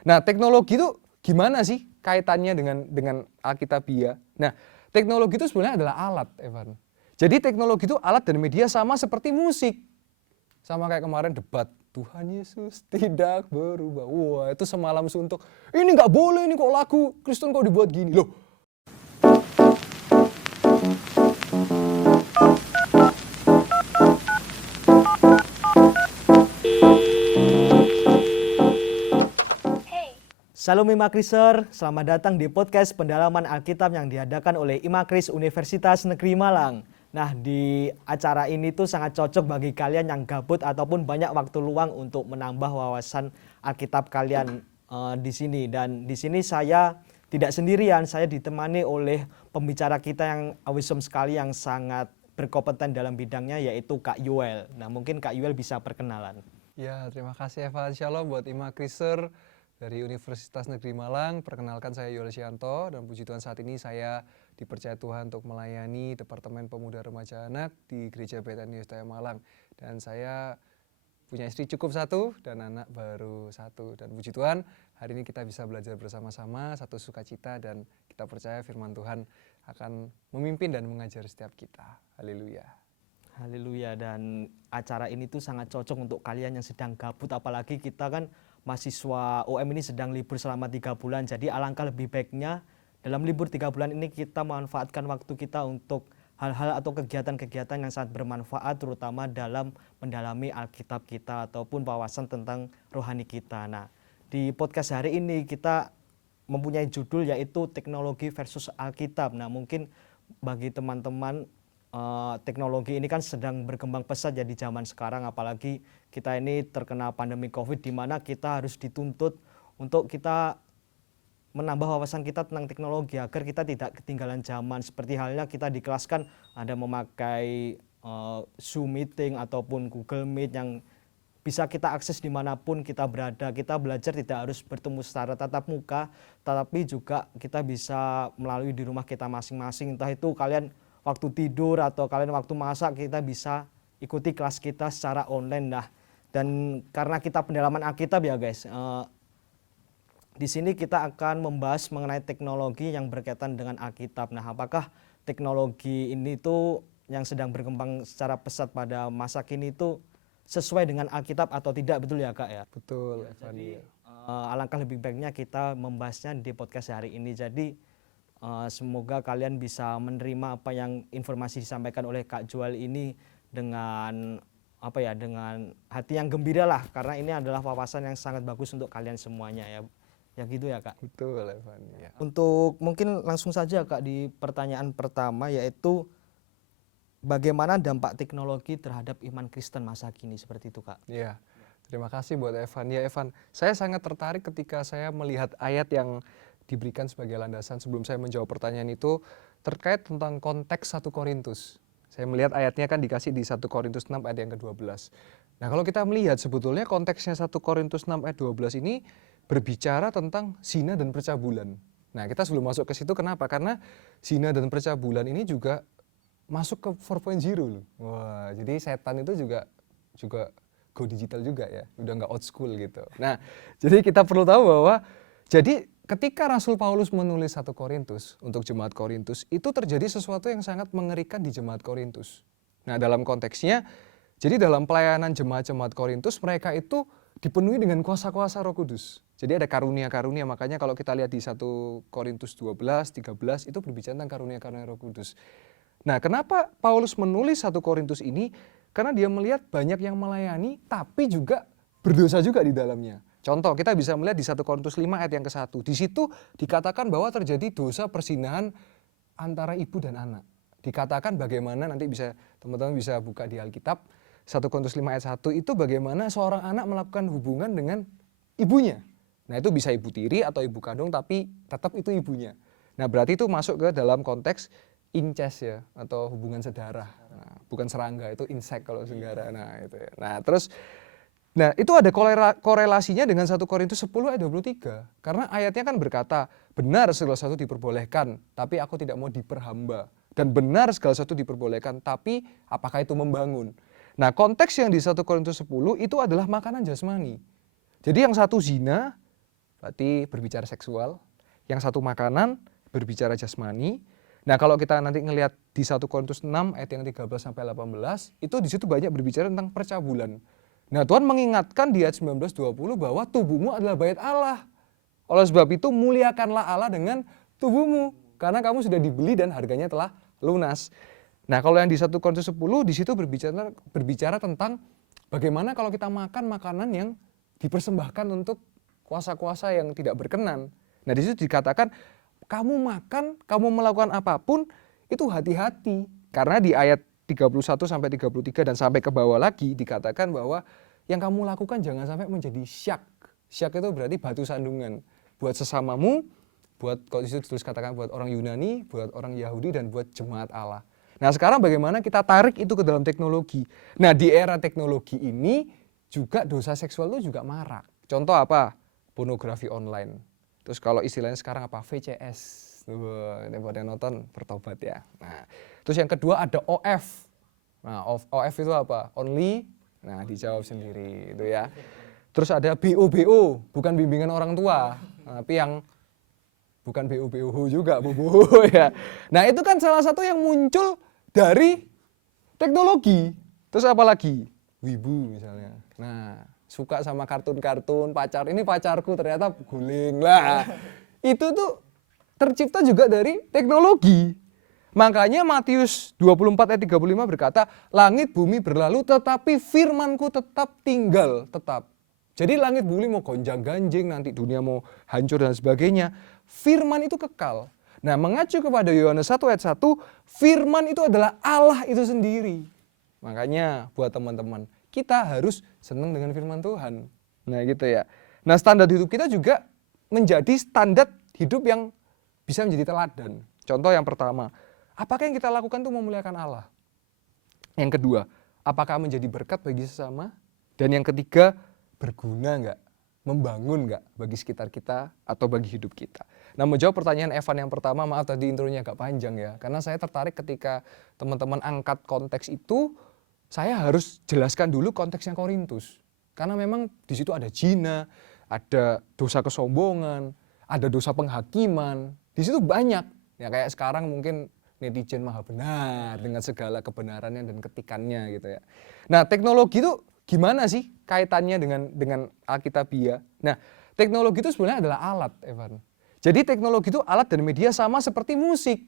Nah, teknologi itu gimana sih kaitannya dengan Alkitabiah? Nah, teknologi itu sebenarnya adalah alat, Evan. Jadi teknologi itu alat dan media sama seperti musik. Sama kayak kemarin debat, Tuhan Yesus tidak berubah. Wah, itu semalam suntuk. Ini nggak boleh, ini kok lagu Kristen kok dibuat gini. Loh, Salam Imakriser, selamat datang di podcast pendalaman Alkitab yang diadakan oleh Imakris Universitas Negeri Malang. Nah, di acara ini tuh sangat cocok bagi kalian yang gabut ataupun banyak waktu luang untuk menambah wawasan Alkitab kalian di sini. Dan di sini saya tidak sendirian, saya ditemani oleh pembicara kita yang awesome sekali, yang sangat berkompeten dalam bidangnya, yaitu Kak Yuel. Nah, mungkin Kak Yuel bisa perkenalan. ya terima kasih Evan. Shalom buat Imakriser dari Universitas Negeri Malang. Perkenalkan saya Yoel Syanto, dan puji Tuhan saat ini saya dipercaya Tuhan untuk melayani Departemen Pemuda Remaja Anak di Gereja Betani Yudaya Malang. Dan saya punya istri cukup satu dan anak baru satu. Dan puji Tuhan hari ini kita bisa belajar bersama-sama, satu sukacita, dan kita percaya firman Tuhan akan memimpin dan mengajar setiap kita. Haleluya. Haleluya, dan acara ini tuh sangat cocok untuk kalian yang sedang gabut, apalagi kita kan mahasiswa OM ini sedang libur selama 3 bulan. Jadi alangkah lebih baiknya dalam libur 3 bulan ini kita memanfaatkan waktu kita untuk hal-hal atau kegiatan-kegiatan yang sangat bermanfaat, terutama dalam mendalami Alkitab kita ataupun wawasan tentang rohani kita. Nah, di podcast hari ini kita mempunyai judul yaitu teknologi versus Alkitab. Nah, mungkin bagi teman-teman, teknologi ini kan sedang berkembang pesat ya di zaman sekarang, apalagi kita ini terkena pandemi COVID, di mana kita harus dituntut untuk kita menambah wawasan kita tentang teknologi agar kita tidak ketinggalan zaman. Seperti halnya kita di kelas kan ada memakai Zoom meeting ataupun Google Meet yang bisa kita akses dimanapun kita berada. Kita belajar tidak harus bertemu secara tatap muka, tetapi juga kita bisa melalui di rumah kita masing-masing. Entah itu kalian waktu tidur atau kalian waktu masak, kita bisa ikuti kelas kita secara online. Nah, dan karena kita pendalaman Alkitab ya guys, di sini kita akan membahas mengenai teknologi yang berkaitan dengan Alkitab. Nah, apakah teknologi ini tuh yang sedang berkembang secara pesat pada masa kini itu sesuai dengan Alkitab atau tidak, betul ya Kak ya? Betul, Ya, Evan. jadi alangkah lebih baiknya kita membahasnya di podcast hari ini. Jadi semoga kalian bisa menerima apa yang informasi disampaikan oleh Kak Joel ini dengan dengan hati yang gembira lah, karena ini adalah wawasan yang sangat bagus untuk kalian semuanya ya. Ya gitu ya Kak. Betul, Evan. Ya. Untuk mungkin langsung saja Kak di pertanyaan pertama, yaitu bagaimana dampak teknologi terhadap iman Kristen masa kini, seperti itu Kak. Ya, terima kasih buat Evan. Ya Evan, saya sangat tertarik ketika saya melihat ayat yang diberikan sebagai landasan sebelum saya menjawab pertanyaan itu terkait tentang konteks 1 Korintus. Saya melihat ayatnya kan dikasih di 1 Korintus 6 ayat yang ke-12. Nah, kalau kita melihat sebetulnya konteksnya 1 Korintus 6 ayat 12 ini berbicara tentang zina dan percabulan. Nah, kita sebelum masuk ke situ kenapa? Karena zina dan percabulan ini juga masuk ke 4.0 loh. Wah, jadi setan itu juga go digital juga ya, udah nggak old school gitu. Nah, jadi kita perlu tahu bahwa jadi ketika Rasul Paulus menulis 1 Korintus untuk jemaat Korintus, itu terjadi sesuatu yang sangat mengerikan di jemaat Korintus. Nah, dalam konteksnya, jadi dalam pelayanan jemaat-jemaat Korintus, mereka itu dipenuhi dengan kuasa-kuasa Roh Kudus. Jadi ada karunia-karunia, makanya kalau kita lihat di 1 Korintus 12, 13, itu berbicara tentang karunia-karunia Roh Kudus. Nah, kenapa Paulus menulis 1 Korintus ini? Karena dia melihat banyak yang melayani, tapi juga berdosa juga di dalamnya. Contoh, kita bisa melihat di 1 Korintus 5 ayat yang ke-1. Di situ dikatakan bahwa terjadi dosa perzinahan antara ibu dan anak. Dikatakan bagaimana, nanti bisa teman-teman bisa buka di Alkitab, 1 Korintus 5 ayat 1 itu bagaimana seorang anak melakukan hubungan dengan ibunya. Nah, itu bisa ibu tiri atau ibu kandung, tapi tetap itu ibunya. Nah, berarti itu masuk ke dalam konteks incest ya, atau hubungan sedarah. Nah, bukan serangga, itu insek kalau senggara. Nah, itu ya. Nah, itu ada korelasinya dengan 1 Korintus 10 ayat 23. Karena ayatnya kan berkata, benar segala sesuatu diperbolehkan, tapi aku tidak mau diperhamba. Dan benar segala sesuatu diperbolehkan, tapi apakah itu membangun? Nah, konteks yang di 1 Korintus 10 itu adalah makanan jasmani. Jadi yang satu zina, berarti berbicara seksual. Yang satu makanan, berbicara jasmani. Nah, kalau kita nanti ngelihat di 1 Korintus 6 ayat yang 13 sampai 18, itu di situ banyak berbicara tentang percabulan. Nah, Tuhan mengingatkan di ayat 19-20 bahwa tubuhmu adalah bait Allah. Oleh sebab itu muliakanlah Allah dengan tubuhmu, karena kamu sudah dibeli dan harganya telah lunas. Nah, kalau yang di 1 Korintus 10 di situ berbicara tentang bagaimana kalau kita makan makanan yang dipersembahkan untuk kuasa-kuasa yang tidak berkenan. Nah, di situ dikatakan kamu makan, kamu melakukan apapun itu hati-hati. Karena di ayat 31 sampai 33 dan sampai ke bawah lagi dikatakan bahwa yang kamu lakukan jangan sampai menjadi syak. Syak itu berarti batu sandungan buat sesamamu, buat kalau disitu tulis katakan buat orang Yunani, buat orang Yahudi dan buat jemaat Allah. Nah, sekarang bagaimana kita tarik itu ke dalam teknologi. Nah, di era teknologi ini juga dosa seksual itu juga marak. Contoh apa? Pornografi online. Terus kalau istilahnya sekarang apa? VCS. Ini buat yang nonton bertobat ya. Nah, terus yang kedua ada OF. Nah, OF itu apa? Only. Nah, dijawab sendiri itu ya. Terus ada BO, bukan bimbingan orang tua, tapi yang bukan BO juga, bobo ya. Nah, itu kan salah satu yang muncul dari teknologi. Terus apa lagi? Wibu misalnya. Nah, suka sama kartun-kartun, pacar, ini pacarku ternyata guling lah. Itu tuh tercipta juga dari teknologi. Makanya Matius 24 ayat 35 berkata, langit bumi berlalu tetapi firmanku tetap tinggal, tetap. Jadi langit bumi mau gonjang-ganjing, nanti dunia mau hancur dan sebagainya. Firman itu kekal. Nah, mengacu kepada Yohanes 1 ayat 1, firman itu adalah Allah itu sendiri. Makanya buat teman-teman, kita harus senang dengan firman Tuhan. Nah, gitu ya. Nah, standar hidup kita juga menjadi standar hidup yang bisa menjadi teladan. Contoh yang pertama, apakah yang kita lakukan itu memuliakan Allah? Yang kedua, apakah menjadi berkat bagi sesama? Dan yang ketiga, berguna nggak? Membangun nggak bagi sekitar kita atau bagi hidup kita? Nah, menjawab pertanyaan Evan yang pertama, maaf tadi intronya agak panjang ya. Karena saya tertarik ketika teman-teman angkat konteks itu, saya harus jelaskan dulu konteksnya Korintus. Karena memang di situ ada zina, ada dosa kesombongan, ada dosa penghakiman. Di situ banyak. Ya kayak sekarang mungkin netizen maha benar dengan segala kebenarannya dan ketikannya gitu ya. Nah, teknologi itu gimana sih kaitannya dengan Alkitabiah? Nah, teknologi itu sebenarnya adalah alat, Evan. Jadi teknologi itu alat dan media sama seperti musik.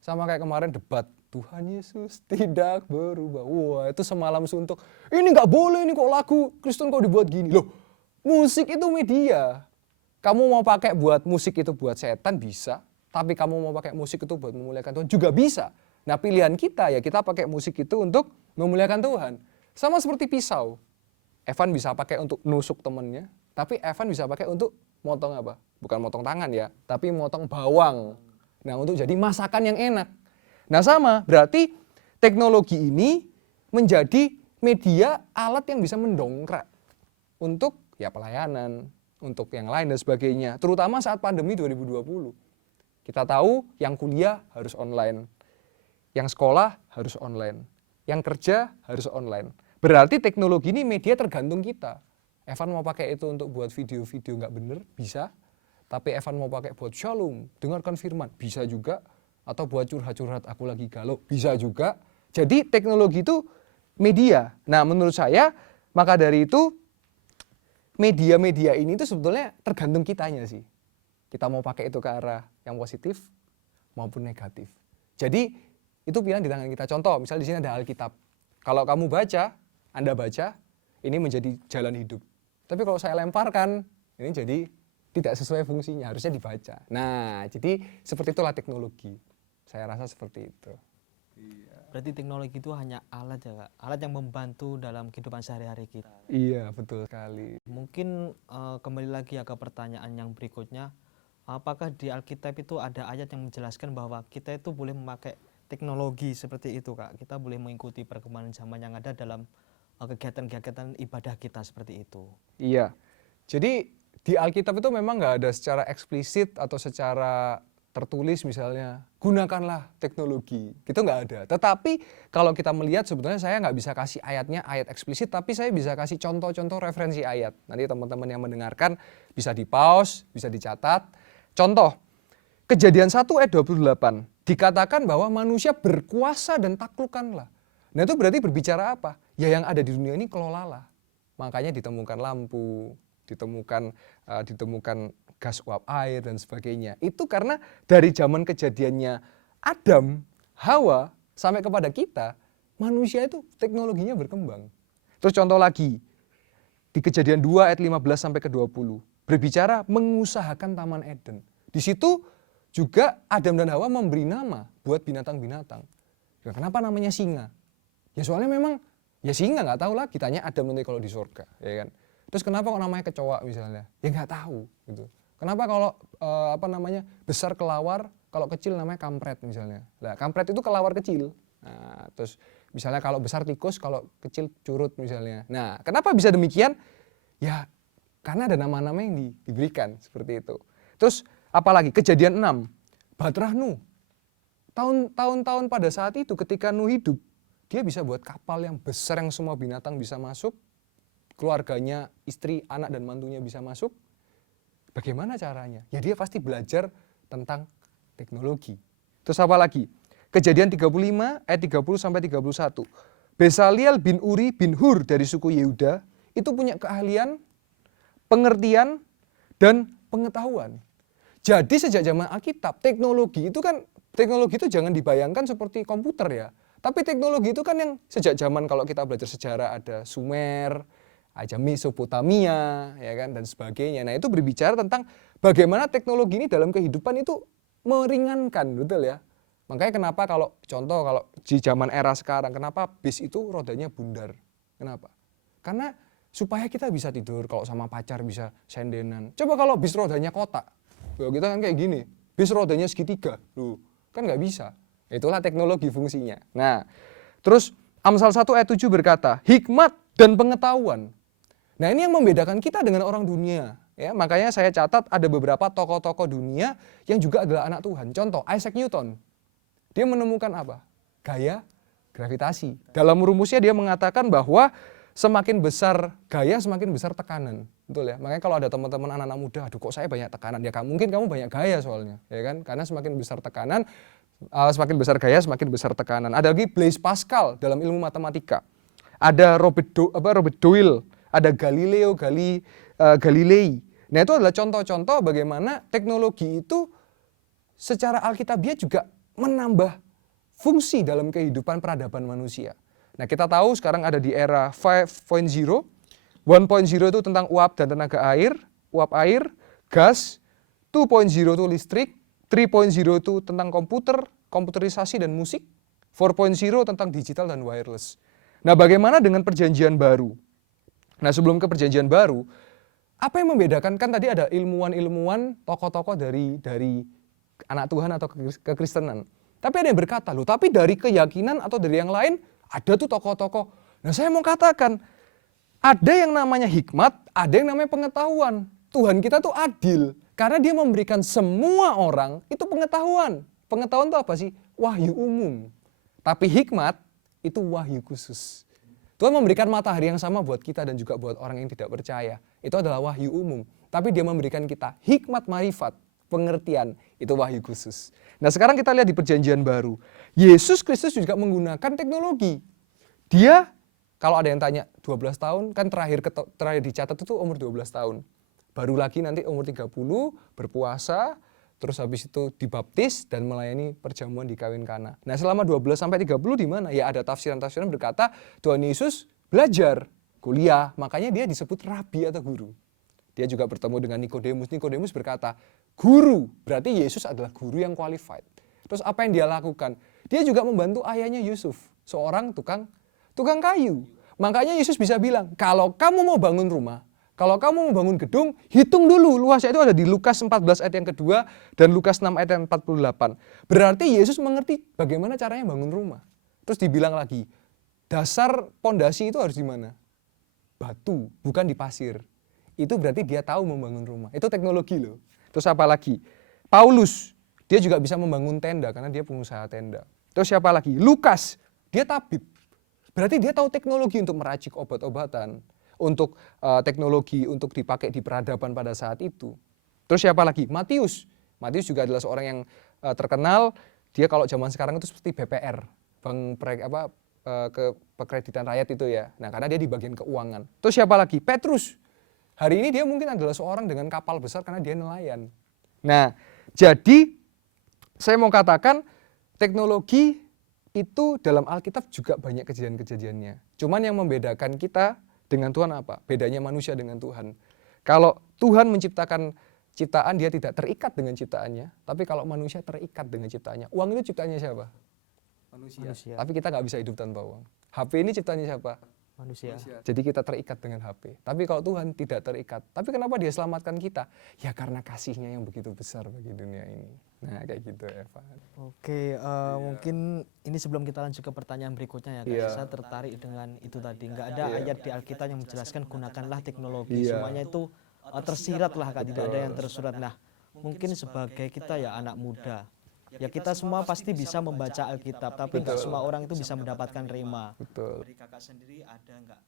Sama kayak kemarin debat, Tuhan Yesus tidak berubah. Wah, itu semalam suntuk. Ini nggak boleh, ini kok lagu Kristen kok dibuat gini. Loh, musik itu media. Kamu mau pakai buat musik itu buat setan bisa, tapi kamu mau pakai musik itu buat memuliakan Tuhan juga bisa. Nah, pilihan kita ya kita pakai musik itu untuk memuliakan Tuhan. Sama seperti pisau. Evan bisa pakai untuk nusuk temennya, tapi Evan bisa pakai untuk motong apa? Bukan motong tangan ya, tapi motong bawang. Nah, untuk jadi masakan yang enak. Nah, sama, berarti teknologi ini menjadi media alat yang bisa mendongkrak untuk ya pelayanan, untuk yang lain dan sebagainya. Terutama saat pandemi 2020. Kita tahu yang kuliah harus online, yang sekolah harus online, yang kerja harus online. Berarti teknologi ini media tergantung kita. Evan mau pakai itu untuk buat video-video nggak bener, bisa. Tapi Evan mau pakai buat shalom, dengarkan firman, bisa juga. Atau buat curhat-curhat, aku lagi galau, bisa juga. Jadi teknologi itu media. Nah, menurut saya, maka dari itu, media-media ini tuh sebetulnya tergantung kitanya sih. Kita mau pakai itu ke arah yang positif maupun negatif. Jadi, itu pilihan di tangan kita. Contoh, misalnya di sini ada Alkitab. Kalau kamu baca, Anda baca, ini menjadi jalan hidup. Tapi kalau saya lemparkan, ini jadi tidak sesuai fungsinya, harusnya dibaca. Nah, jadi seperti itulah teknologi. Saya rasa seperti itu. Berarti teknologi itu hanya alat ya Kak, alat yang membantu dalam kehidupan sehari-hari kita. Iya, betul sekali. Mungkin kembali lagi ya ke pertanyaan yang berikutnya, apakah di Alkitab itu ada ayat yang menjelaskan bahwa kita itu boleh memakai teknologi seperti itu Kak, kita boleh mengikuti perkembangan zaman yang ada dalam kegiatan-kegiatan ibadah kita seperti itu? Iya, jadi di Alkitab itu memang nggak ada secara eksplisit atau secara tertulis misalnya, gunakanlah teknologi. Gitu nggak ada. Tetapi kalau kita melihat sebetulnya saya nggak bisa kasih ayatnya, ayat eksplisit, tapi saya bisa kasih contoh-contoh referensi ayat. Nanti teman-teman yang mendengarkan bisa di-pause, bisa dicatat. Contoh, Kejadian 1 ayat 28, dikatakan bahwa manusia berkuasa dan taklukkanlah. Nah itu berarti berbicara apa? Ya yang ada di dunia ini kelolalah. Makanya ditemukan lampu, ditemukan gas uap air dan sebagainya. Itu karena dari zaman kejadiannya Adam, Hawa, sampai kepada kita, manusia itu teknologinya berkembang. Terus contoh lagi, di Kejadian 2 ayat 15 sampai ke 20, berbicara mengusahakan Taman Eden. Di situ juga Adam dan Hawa memberi nama buat binatang-binatang. Ya, kenapa namanya singa? Ya soalnya memang ya singa nggak tahu lah, tanya Adam nanti kalau di surga, ya kan. Terus kenapa kok namanya kecoa misalnya? Ya nggak tahu gitu. Kenapa kalau besar kelawar, kalau kecil namanya kampret misalnya. Nah, kampret itu kelawar kecil. Nah, terus misalnya kalau besar tikus, kalau kecil curut misalnya. Nah, kenapa bisa demikian? Ya karena ada nama-nama yang diberikan seperti itu. Terus apalagi Kejadian 6, Batrah Nuh. Tahun-tahun pada saat itu ketika Nuh hidup, dia bisa buat kapal yang besar yang semua binatang bisa masuk, keluarganya, istri, anak dan mantunya bisa masuk. Bagaimana caranya? Ya dia pasti belajar tentang teknologi. Terus apa lagi? Kejadian 35 ayat 30 sampai 31. Besaliel bin Uri bin Hur dari suku Yehuda itu punya keahlian, pengertian, dan pengetahuan. Jadi sejak zaman Alkitab, teknologi itu jangan dibayangkan seperti komputer ya. Tapi teknologi itu kan yang sejak zaman kalau kita belajar sejarah ada Sumer, ada Mesopotamia, ya kan, dan sebagainya. Nah itu berbicara tentang bagaimana teknologi ini dalam kehidupan itu meringankan, betul ya. Makanya kenapa kalau di zaman era sekarang, kenapa bis itu rodanya bundar? Kenapa? Karena supaya kita bisa tidur, kalau sama pacar bisa sendenan. Coba kalau bis rodanya kotak. Kita kan kayak gini, bis rodanya segitiga, kan nggak bisa. Itulah teknologi fungsinya. Nah, terus Amsal 1 ayat 7 berkata, hikmat dan pengetahuan. Nah ini yang membedakan kita dengan orang dunia. Ya, makanya saya catat ada beberapa tokoh-tokoh dunia yang juga adalah anak Tuhan. Contoh, Isaac Newton. Dia menemukan apa? Gaya gravitasi. Dalam rumusnya dia mengatakan bahwa semakin besar gaya, semakin besar tekanan. Betul ya? Makanya kalau ada teman-teman anak-anak muda, aduh kok saya banyak tekanan. Ya mungkin kamu banyak gaya soalnya, ya kan? Karena semakin besar tekanan, semakin besar gaya, semakin besar tekanan. Ada lagi Blaise Pascal dalam ilmu matematika. Ada Robert Doyle, ada Galileo Galilei. Nah itu adalah contoh-contoh bagaimana teknologi itu secara alkitabiah juga menambah fungsi dalam kehidupan peradaban manusia. Nah kita tahu sekarang ada di era 5.0. 1.0 itu tentang uap dan tenaga air, uap air, gas. 2.0 itu listrik. 3.0 itu tentang komputerisasi dan musik. 4.0 tentang digital dan wireless. Nah bagaimana dengan perjanjian baru? Nah sebelum ke perjanjian baru, apa yang membedakan? Kan tadi ada ilmuwan-ilmuwan, tokoh-tokoh dari anak Tuhan atau kekristenan. Tapi ada yang berkata, loh tapi dari keyakinan atau dari yang lain, ada tuh tokoh-tokoh. Nah saya mau katakan, ada yang namanya hikmat, ada yang namanya pengetahuan. Tuhan kita tuh adil, karena dia memberikan semua orang itu pengetahuan. Pengetahuan itu apa sih? Wahyu umum. Tapi hikmat itu wahyu khusus. Tuhan memberikan matahari yang sama buat kita dan juga buat orang yang tidak percaya. Itu adalah wahyu umum. Tapi dia memberikan kita hikmat marifat, pengertian, itu wahyu khusus. Nah sekarang kita lihat di perjanjian baru. Yesus Kristus juga menggunakan teknologi. Dia, kalau ada yang tanya 12 tahun, kan terakhir dicatat itu umur 12 tahun. Baru lagi nanti umur 30, berpuasa, terus habis itu dibaptis dan melayani perjamuan di kawin Kana. Nah selama 12-30 di mana? Ya ada tafsiran-tafsiran berkata Tuhan Yesus belajar, kuliah, makanya dia disebut rabi atau guru. Dia juga bertemu dengan Nikodemus. Nikodemus berkata, guru, berarti Yesus adalah guru yang qualified. Terus apa yang dia lakukan? Dia juga membantu ayahnya Yusuf, seorang tukang kayu. Makanya Yesus bisa bilang, kalau kamu mau bangun rumah, kalau kamu mau bangun gedung, hitung dulu luasnya. Itu ada di Lukas 14 ayat yang kedua dan Lukas 6 ayat yang 48. Berarti Yesus mengerti bagaimana caranya bangun rumah. Terus dibilang lagi, dasar pondasi itu harus di mana? Batu, bukan di pasir. Itu berarti dia tahu membangun rumah. Itu teknologi loh. Terus apa lagi? Paulus, Dia juga bisa membangun tenda karena dia pengusaha tenda. Terus siapa lagi? Lukas, dia tabib. Berarti dia tahu teknologi untuk meracik obat-obatan, untuk teknologi untuk dipakai di peradaban pada saat itu. Terus siapa lagi? Matius. Matius juga adalah seorang yang terkenal. Dia kalau zaman sekarang itu seperti BPR, bank pekreditan rakyat itu ya. Nah, karena dia di bagian keuangan. Terus siapa lagi? Petrus. Hari ini dia mungkin adalah seorang dengan kapal besar karena dia nelayan. Nah, jadi saya mau katakan teknologi itu dalam Alkitab juga banyak kejadian-kejadiannya. Cuman yang membedakan kita dengan Tuhan apa? Bedanya manusia dengan Tuhan. Kalau Tuhan menciptakan ciptaan, dia tidak terikat dengan ciptaannya. Tapi kalau manusia terikat dengan ciptaannya. Uang itu ciptaannya siapa? Manusia. Tapi kita nggak bisa hidup tanpa uang. HP ini ciptaannya siapa? Manusia. Jadi kita terikat dengan HP. Tapi kalau Tuhan tidak terikat. Tapi kenapa dia selamatkan kita? Ya karena kasihnya yang begitu besar bagi dunia ini. Nah kayak gitu Evan. Oke, mungkin ini sebelum kita lanjut ke pertanyaan berikutnya ya Kak. Saya tertarik dengan itu tadi. Nggak ada ayat di Alkitab yang menjelaskan gunakanlah teknologi. Semuanya itu tersirat lah Kak, tidak ada yang tersurat. Nah, mungkin sebagai kita ya anak muda, ya kita semua pasti bisa membaca Alkitab, tapi nggak semua orang itu bisa mendapatkan rema. Betul. Dari Kakak sendiri ada nggak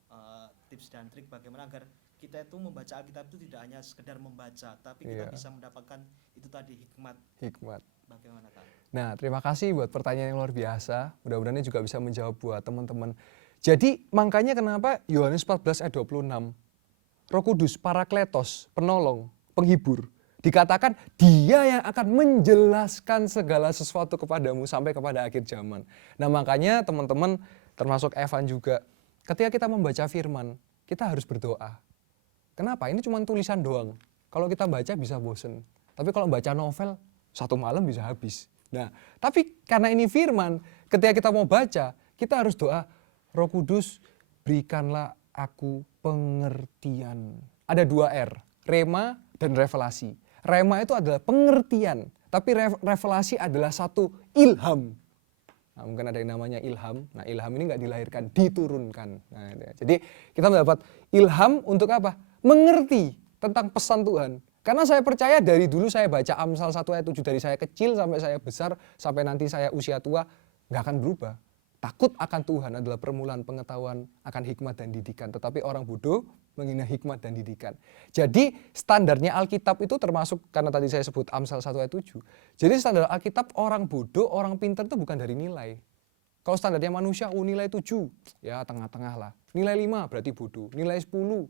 tips dan trik bagaimana agar kita itu membaca Alkitab itu tidak hanya sekedar membaca, tapi kita bisa mendapatkan itu tadi hikmat. Bagaimana Kak? Nah, terima kasih buat pertanyaan yang luar biasa. Mudah-mudahan ini juga bisa menjawab buat teman-teman. Jadi makanya kenapa Yohanes 14 ayat 26, Roh Kudus, Parakletos, penolong, penghibur, dikatakan dia yang akan menjelaskan segala sesuatu kepadamu sampai kepada akhir zaman. Nah makanya teman-teman termasuk Evan juga, ketika kita membaca firman, kita harus berdoa. Kenapa? Ini cuma tulisan doang. Kalau kita baca bisa bosen. Tapi kalau baca novel, 1 malam bisa habis. Nah, tapi karena ini firman, ketika kita mau baca, kita harus doa, Roh Kudus berikanlah aku pengertian. Ada 2 R, rema dan revelasi. Rema itu adalah pengertian, tapi revelasi adalah satu ilham. Nah, mungkin ada yang namanya ilham. Nah, ilham ini nggak dilahirkan, diturunkan. Nah, jadi kita mendapat ilham untuk apa? Mengerti tentang pesan Tuhan. Karena saya percaya dari dulu saya baca Amsal 1 ayat 7 dari saya kecil sampai saya besar, sampai nanti saya usia tua, nggak akan berubah. Takut akan Tuhan adalah permulaan pengetahuan akan hikmat dan didikan. Tetapi orang bodoh menghina hikmat dan didikan. Jadi standarnya Alkitab itu termasuk, karena tadi saya sebut Amsal 1 ayat 7. Jadi standar Alkitab orang bodoh, orang pintar itu bukan dari nilai. Kalau standarnya manusia, nilai 7, ya tengah-tengah lah. Nilai 5 berarti bodoh. Nilai 10,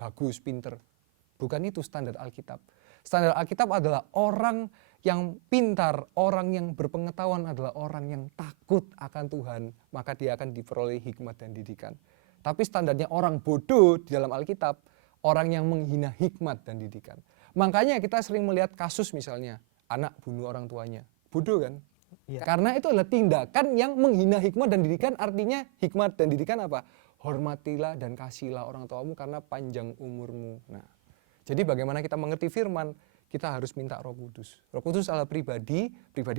bagus, pintar. Bukan itu standar Alkitab. Standar Alkitab adalah orang yang pintar, orang yang berpengetahuan adalah orang yang takut akan Tuhan, maka dia akan diperoleh hikmat dan didikan. Tapi standarnya orang bodoh di dalam Alkitab, orang yang menghina hikmat dan didikan. Makanya kita sering melihat kasus misalnya, anak bunuh orang tuanya. Bodoh kan? Ya. Karena itu adalah tindakan yang menghina hikmat dan didikan, artinya hikmat dan didikan apa? Hormatilah dan kasihilah orang tuamu karena panjang umurmu. Nah, jadi bagaimana kita mengerti firman? Kita harus minta Roh Kudus. Roh Kudus adalah pribadi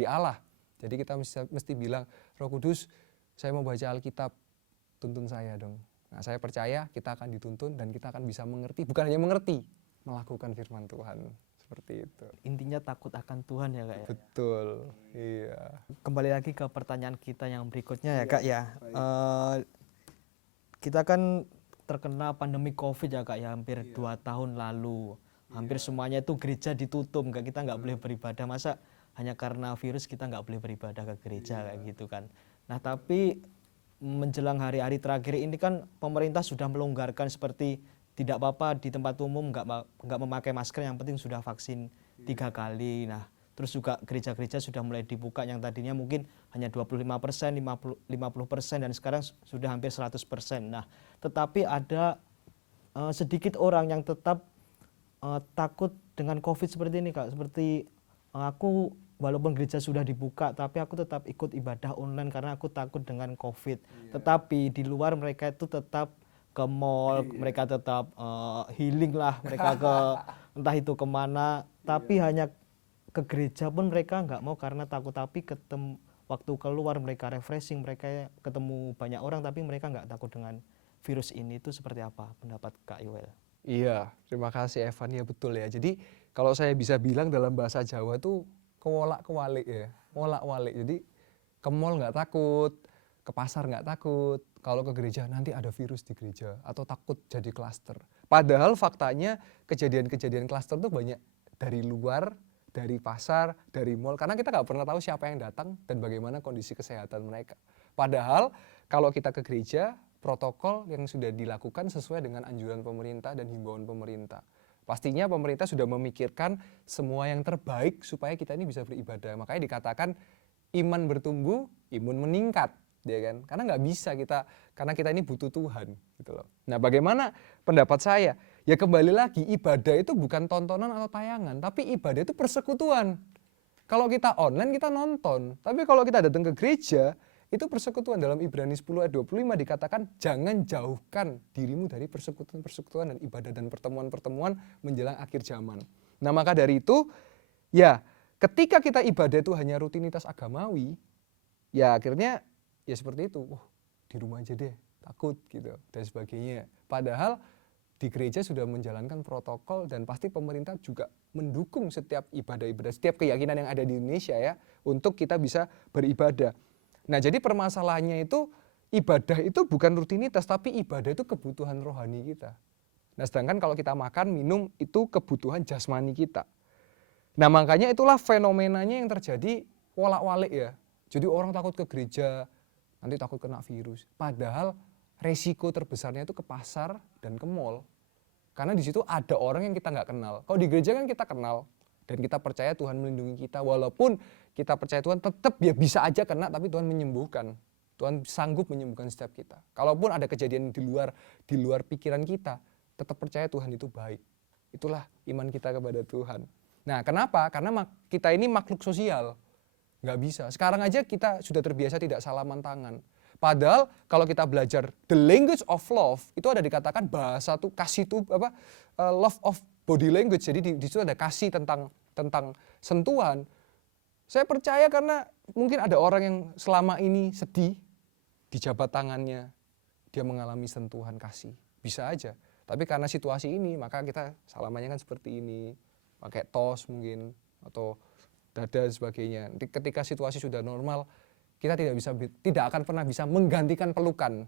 Allah. Jadi kita mesti bilang, Roh Kudus, saya mau baca Alkitab, tuntun saya dong. Nah, saya percaya kita akan dituntun dan kita akan bisa mengerti, bukan hanya mengerti, melakukan firman Tuhan. Seperti itu. Intinya takut akan Tuhan ya Kak ya? Betul, iya. Kembali lagi ke pertanyaan kita yang berikutnya ya Kak ya. Kita kan terkena pandemi COVID ya Kak ya, hampir 2 tahun lalu. Hampir semuanya itu gereja ditutup, kita nggak boleh beribadah. Masa hanya karena virus kita nggak boleh beribadah ke gereja kayak gitu kan. Nah tapi menjelang hari-hari terakhir ini kan pemerintah sudah melonggarkan seperti tidak apa-apa di tempat umum nggak memakai masker, yang penting sudah vaksin 3 kali. Nah terus juga gereja-gereja sudah mulai dibuka yang tadinya mungkin hanya 25%, 50%, dan sekarang sudah hampir 100%. Nah tetapi ada sedikit orang yang tetap takut dengan COVID seperti ini Kak. Seperti aku walaupun gereja sudah dibuka, tapi aku tetap ikut ibadah online karena aku takut dengan COVID. Tetapi di luar mereka itu tetap ke mall, mereka tetap healing lah, mereka ke entah itu kemana. Tapi hanya ke gereja pun mereka nggak mau karena takut. Tapi ketemu waktu keluar mereka refreshing, mereka ketemu banyak orang, tapi mereka nggak takut dengan virus ini. Itu seperti apa pendapat Kak Yoel? Iya, terima kasih Evan. Ya betul ya. Jadi kalau saya bisa bilang dalam bahasa Jawa tuh kewolak-kewalik ya, wolak-walik. Jadi ke mall nggak takut, ke pasar nggak takut, kalau ke gereja nanti ada virus di gereja atau takut jadi klaster. Padahal faktanya kejadian-kejadian klaster tuh banyak dari luar, dari pasar, dari mall, karena kita nggak pernah tahu siapa yang datang dan bagaimana kondisi kesehatan mereka. Padahal kalau kita ke gereja, protokol yang sudah dilakukan sesuai dengan anjuran pemerintah dan himbauan pemerintah. Pastinya pemerintah sudah memikirkan semua yang terbaik supaya kita ini bisa beribadah. Makanya dikatakan iman bertumbuh, imun meningkat, ya kan? Karena nggak bisa karena kita ini butuh Tuhan, gitu loh. Nah, bagaimana pendapat saya? Ya kembali lagi, ibadah itu bukan tontonan atau tayangan, tapi ibadah itu persekutuan. Kalau kita online, kita nonton. Tapi kalau kita datang ke gereja, itu persekutuan. Dalam Ibrani 10 ayat 25 dikatakan, jangan jauhkan dirimu dari persekutuan-persekutuan dan ibadah dan pertemuan-pertemuan menjelang akhir zaman. Nah, maka dari itu, ya ketika kita ibadah itu hanya rutinitas agamawi, ya akhirnya ya seperti itu. Di rumah aja deh, takut gitu dan sebagainya. Padahal di gereja sudah menjalankan protokol dan pasti pemerintah juga mendukung setiap ibadah-ibadah, setiap keyakinan yang ada di Indonesia ya, untuk kita bisa beribadah. Nah, jadi permasalahannya itu ibadah itu bukan rutinitas, tapi ibadah itu kebutuhan rohani kita. Nah, sedangkan kalau kita makan, minum itu kebutuhan jasmani kita. Nah, makanya itulah fenomenanya yang terjadi wolak-walik ya. Jadi orang takut ke gereja, nanti takut kena virus. Padahal resiko terbesarnya itu ke pasar dan ke mall. Karena di situ ada orang yang kita nggak kenal. Kalau di gereja kan kita kenal dan kita percaya Tuhan melindungi kita. Walaupun kita percaya Tuhan, tetap ya bisa aja kena, tapi Tuhan menyembuhkan. Tuhan sanggup menyembuhkan setiap kita. Kalaupun ada kejadian di luar pikiran kita, tetap percaya Tuhan itu baik. Itulah iman kita kepada Tuhan. Nah, kenapa? Karena kita ini makhluk sosial. Nggak bisa. Sekarang aja kita sudah terbiasa tidak salaman tangan. Padahal kalau kita belajar the language of love, itu ada dikatakan bahasa tuh kasih tuh love of body language. Jadi di situ ada kasih tentang sentuhan. Saya percaya karena mungkin ada orang yang selama ini sedih, dijabat tangannya, dia mengalami sentuhan kasih. Bisa aja. Tapi karena situasi ini, maka kita salamannya kan seperti ini. Pakai tos mungkin, atau dada dan sebagainya. Ketika situasi sudah normal, kita tidak akan pernah bisa menggantikan pelukan,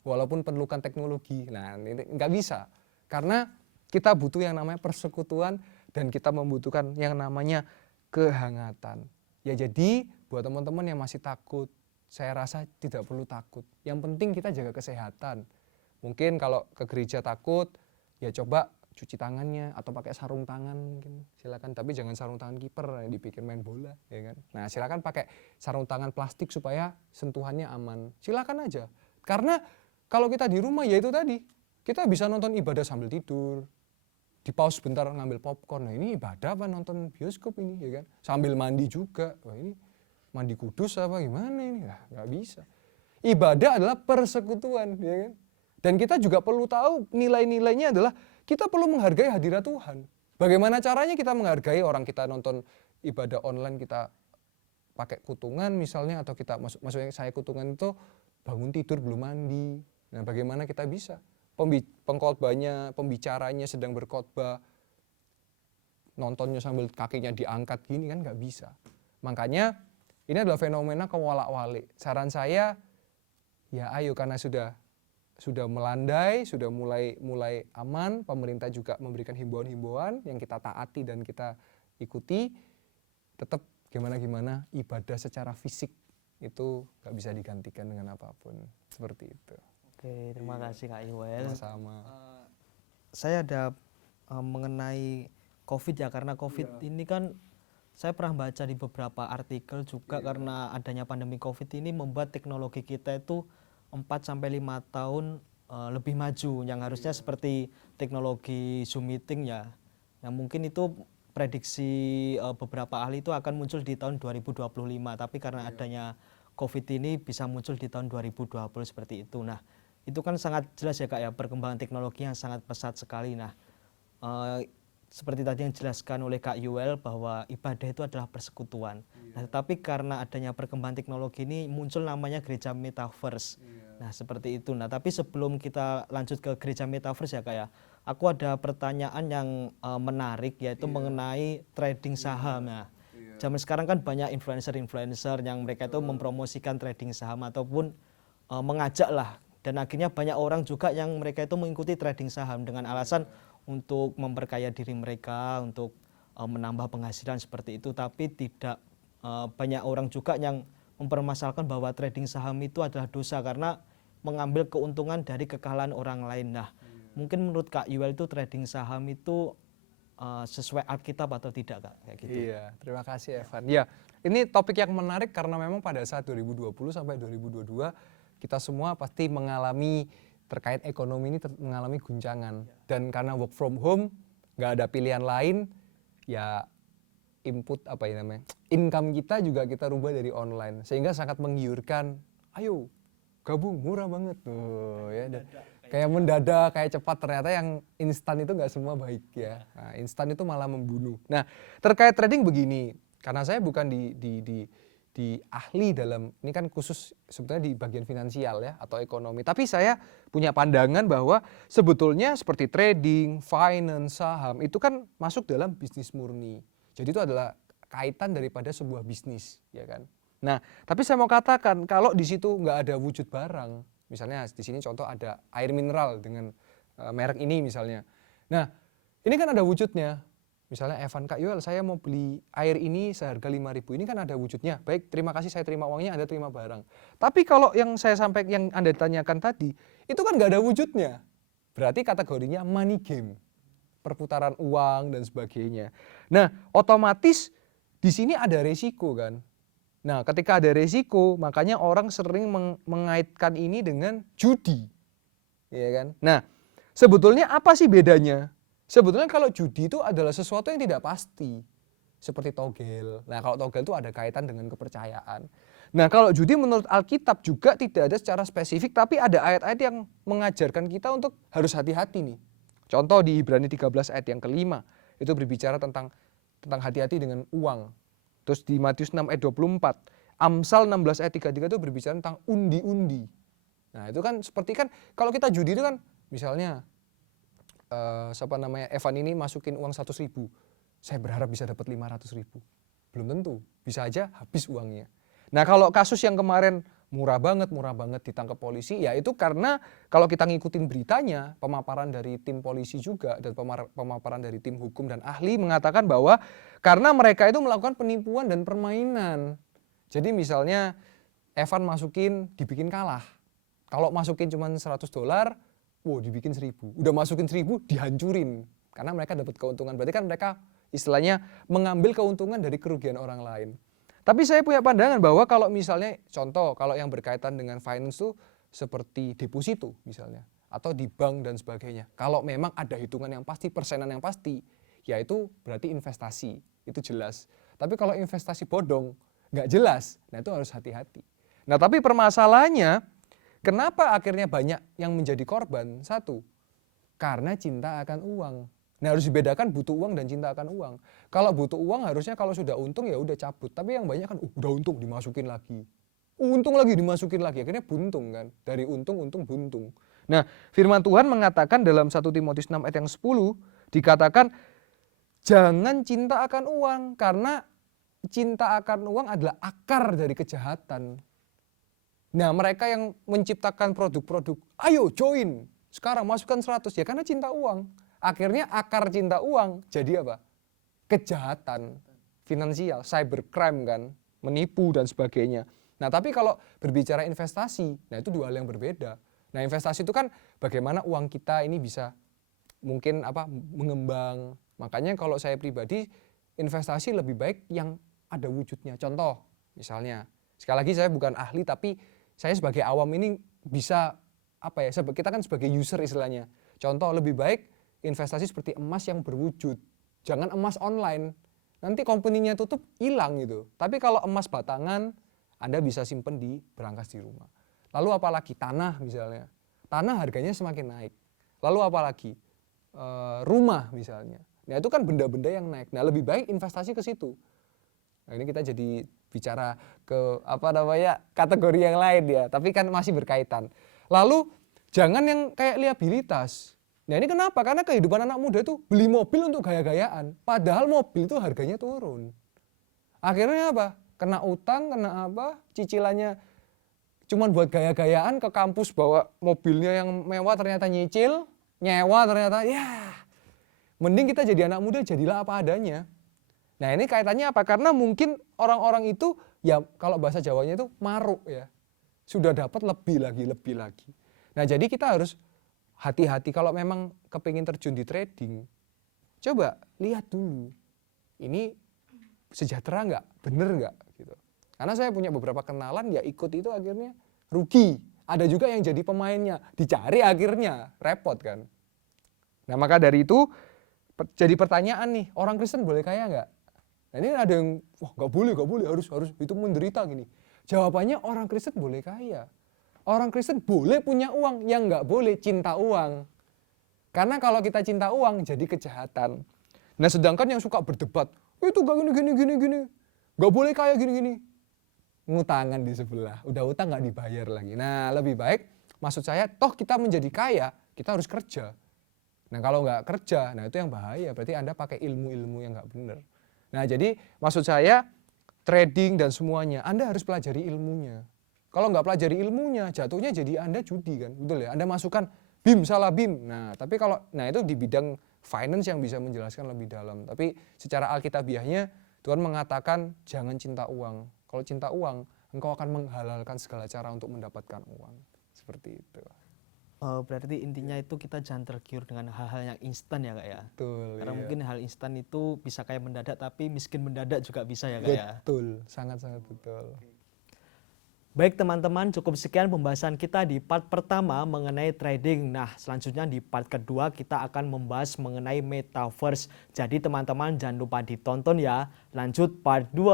walaupun pelukan teknologi. Nah, ini nggak bisa, karena kita butuh yang namanya persekutuan dan kita membutuhkan yang namanya kehangatan. Ya jadi buat teman-teman yang masih takut, saya rasa tidak perlu takut. Yang penting kita jaga kesehatan. Mungkin kalau ke gereja takut, ya coba cuci tangannya atau pakai sarung tangan mungkin silakan, tapi jangan sarung tangan kiper yang dipikir main bola, ya kan. Nah, silakan pakai sarung tangan plastik supaya sentuhannya aman. Silakan aja. Karena kalau kita di rumah ya itu tadi, kita bisa nonton ibadah sambil tidur. Di pause bentar ngambil popcorn. Nah, ini ibadah apa nonton bioskop ini, ya kan? Sambil mandi juga. Wah, ini mandi kudus apa gimana ini? Nah, nggak bisa. Ibadah adalah persekutuan, ya kan? Dan kita juga perlu tahu nilai-nilainya adalah kita perlu menghargai hadirat Tuhan. Bagaimana caranya kita menghargai orang kita nonton ibadah online, kita pakai kutungan misalnya, atau kita maksudnya saya kutungan itu bangun tidur belum mandi. Nah, bagaimana kita bisa? Pengkhotbahnya, pembicaranya sedang berkhotbah, nontonnya sambil kakinya diangkat gini kan nggak bisa. Makanya ini adalah fenomena kewolak-walik. Saran saya, ya ayo, karena sudah melandai, sudah mulai aman, pemerintah juga memberikan himbauan-himbauan yang kita taati dan kita ikuti, tetap gimana ibadah secara fisik itu nggak bisa digantikan dengan apapun, seperti itu. Oke, terima kasih Kak Yuel. Sama-sama. Saya ada mengenai COVID ya, karena COVID ini kan saya pernah baca di beberapa artikel juga, karena adanya pandemi COVID ini membuat teknologi kita itu 4-5 tahun lebih maju, yang harusnya seperti teknologi Zoom meeting ya. Nah, mungkin itu prediksi beberapa ahli itu akan muncul di tahun 2025, tapi karena adanya COVID ini bisa muncul di tahun 2020 seperti itu. Nah, itu kan sangat jelas ya Kak ya, perkembangan teknologi yang sangat pesat sekali. Nah, seperti tadi yang dijelaskan oleh Kak Yuel bahwa ibadah itu adalah persekutuan. Nah, tetapi karena adanya perkembangan teknologi ini muncul namanya gereja metaverse. Nah, seperti itu. Nah, tapi sebelum kita lanjut ke gereja metaverse ya Kak ya, aku ada pertanyaan yang menarik, yaitu mengenai trading saham. Nah, Zaman sekarang kan banyak influencer-influencer yang mereka itu mempromosikan trading saham ataupun mengajak lah, dan akhirnya banyak orang juga yang mereka itu mengikuti trading saham dengan alasan untuk memperkaya diri mereka, untuk menambah penghasilan seperti itu. Tapi tidak banyak orang juga yang mempermasalahkan bahwa trading saham itu adalah dosa karena mengambil keuntungan dari kekalahan orang lain. Nah, mungkin menurut Kak Yuel itu trading saham itu sesuai Alkitab atau tidak, Kak? Kayak gitu. Iya, terima kasih Evan. Ya, ini topik yang menarik karena memang pada saat 2020 sampai 2022 kita semua pasti mengalami terkait ekonomi ini mengalami guncangan. Dan karena work from home, nggak ada pilihan lain, ya input apa ya namanya, income kita juga kita rubah dari online. Sehingga sangat menggiurkan, ayo gabung, murah banget tuh ya. Kayak mendadak, kayak cepat, ternyata yang instan itu nggak semua baik ya. Nah, instan itu malah membunuh. Nah, terkait trading begini, karena saya bukan di ahli dalam, ini kan khusus sebetulnya di bagian finansial ya atau ekonomi. Tapi saya punya pandangan bahwa sebetulnya seperti trading, finance, saham itu kan masuk dalam bisnis murni. Jadi itu adalah kaitan daripada sebuah bisnis, ya kan. Nah, tapi saya mau katakan kalau di situ nggak ada wujud barang, misalnya di sini contoh ada air mineral dengan merek ini misalnya. Nah, ini kan ada wujudnya. Misalnya Evan, Kak Yuel, saya mau beli air ini seharga 5.000. Ini kan ada wujudnya. Baik, terima kasih, saya terima uangnya, Anda terima barang. Tapi kalau yang saya sampaikan, yang Anda tanyakan tadi, itu kan nggak ada wujudnya. Berarti kategorinya money game, perputaran uang dan sebagainya. Nah, otomatis di sini ada resiko kan. Nah, ketika ada resiko, makanya orang sering mengaitkan ini dengan judi. Ya kan? Nah, sebetulnya apa sih bedanya? Sebetulnya kalau judi itu adalah sesuatu yang tidak pasti. Seperti togel. Nah, kalau togel itu ada kaitan dengan kepercayaan. Nah, kalau judi menurut Alkitab juga tidak ada secara spesifik, tapi ada ayat-ayat yang mengajarkan kita untuk harus hati-hati nih. Contoh di Ibrani 13 ayat yang kelima, itu berbicara tentang hati-hati dengan uang. Terus di Matius 6 ayat 24, Amsal 16 ayat 33 itu berbicara tentang undi-undi. Nah, itu kan seperti kan kalau kita judi itu kan misalnya Evan ini masukin uang 100.000, saya berharap bisa dapat 500.000. Belum tentu, bisa aja habis uangnya. Nah, kalau kasus yang kemarin murah banget ditangkap polisi, ya itu karena kalau kita ngikutin beritanya, pemaparan dari tim polisi juga dan pemaparan dari tim hukum dan ahli mengatakan bahwa karena mereka itu melakukan penipuan dan permainan. Jadi misalnya Evan dibikin kalah. Kalau masukin cuma $100, dibikin 1.000. Udah masukin 1.000 dihancurin karena mereka dapat keuntungan. Berarti kan mereka istilahnya mengambil keuntungan dari kerugian orang lain. Tapi saya punya pandangan bahwa kalau misalnya contoh kalau yang berkaitan dengan finance itu seperti deposito misalnya atau di bank dan sebagainya. Kalau memang ada hitungan yang pasti, persenan yang pasti, ya itu berarti investasi, itu jelas. Tapi kalau investasi bodong, nggak jelas, nah itu harus hati-hati. Nah tapi permasalahannya, kenapa akhirnya banyak yang menjadi korban? Satu, karena cinta akan uang. Nah harus dibedakan butuh uang dan cinta akan uang. Kalau butuh uang harusnya kalau sudah untung ya udah cabut. Tapi yang banyak kan udah untung dimasukin lagi. Untung lagi dimasukin lagi. Akhirnya buntung kan. Dari untung buntung. Nah firman Tuhan mengatakan dalam 1 Timotius 6 ayat yang 10. Dikatakan jangan cinta akan uang. Karena cinta akan uang adalah akar dari kejahatan. Nah mereka yang menciptakan produk-produk. Ayo join. Sekarang masukkan 100 ya karena cinta uang. Akhirnya akar cinta uang jadi apa? Kejahatan finansial, cybercrime kan, menipu dan sebagainya. Nah tapi kalau berbicara investasi, nah itu dua hal yang berbeda. Nah investasi itu kan bagaimana uang kita ini bisa mungkin mengembang. Makanya kalau saya pribadi investasi lebih baik yang ada wujudnya. Contoh misalnya, sekali lagi saya bukan ahli tapi saya sebagai awam ini bisa kita kan sebagai user istilahnya. Contoh lebih baik investasi seperti emas yang berwujud. Jangan emas online. Nanti company-nya tutup, hilang gitu. Tapi kalau emas batangan, Anda bisa simpen di berangkas di rumah. Lalu apalagi tanah misalnya. Tanah harganya semakin naik. Lalu apalagi rumah misalnya. Nah itu kan benda-benda yang naik. Nah lebih baik investasi ke situ. Nah ini kita jadi bicara ke kategori yang lain ya. Tapi kan masih berkaitan. Lalu jangan yang kayak liabilitas. Nah ini kenapa? Karena kehidupan anak muda itu beli mobil untuk gaya-gayaan. Padahal mobil itu harganya turun. Akhirnya apa? Kena utang, kena apa? Cicilannya cuman buat gaya-gayaan ke kampus, bawa mobilnya yang mewah ternyata nyicil, nyewa ternyata, ya mending kita jadi anak muda jadilah apa adanya. Nah ini kaitannya apa? Karena mungkin orang-orang itu ya kalau bahasa Jawanya itu maruk ya, sudah dapat lebih lagi. Nah jadi kita harus hati-hati kalau memang kepingin terjun di trading, coba lihat dulu, ini sejahtera nggak, bener nggak gitu. Karena saya punya beberapa kenalan ya ikut itu akhirnya rugi. Ada juga yang jadi pemainnya, dicari akhirnya repot kan. Nah maka dari itu jadi pertanyaan nih, orang Kristen boleh kaya nggak? Nah ini ada yang, wah nggak boleh, harus itu menderita gini. Jawabannya orang Kristen boleh kaya. Orang Kristen boleh punya uang, yang nggak boleh cinta uang. Karena kalau kita cinta uang jadi kejahatan. Nah sedangkan yang suka berdebat, itu gak gini, nggak boleh kaya gini. Ngutangan di sebelah, udah utang nggak dibayar lagi. Nah lebih baik, maksud saya, toh kita menjadi kaya, kita harus kerja. Nah kalau nggak kerja, nah itu yang bahaya, berarti Anda pakai ilmu-ilmu yang nggak benar. Nah jadi maksud saya, trading dan semuanya, Anda harus pelajari ilmunya. Kalau nggak pelajari ilmunya, jatuhnya jadi Anda judi kan, betul ya? Anda masukkan BIM, salah BIM. Nah tapi kalau, nah itu di bidang finance yang bisa menjelaskan lebih dalam. Tapi secara alkitabiahnya, Tuhan mengatakan jangan cinta uang. Kalau cinta uang, engkau akan menghalalkan segala cara untuk mendapatkan uang. Seperti itu. Berarti intinya itu kita jangan tergiur dengan hal-hal yang instan ya Kak ya. Betul. Karena iya. mungkin hal instan itu bisa kayak mendadak tapi miskin mendadak juga bisa ya Kak ya. Betul, sangat-sangat betul. Baik teman-teman, cukup sekian pembahasan kita di part pertama mengenai trading. Nah, selanjutnya di part kedua kita akan membahas mengenai metaverse. Jadi teman-teman jangan lupa ditonton ya. Lanjut part 2.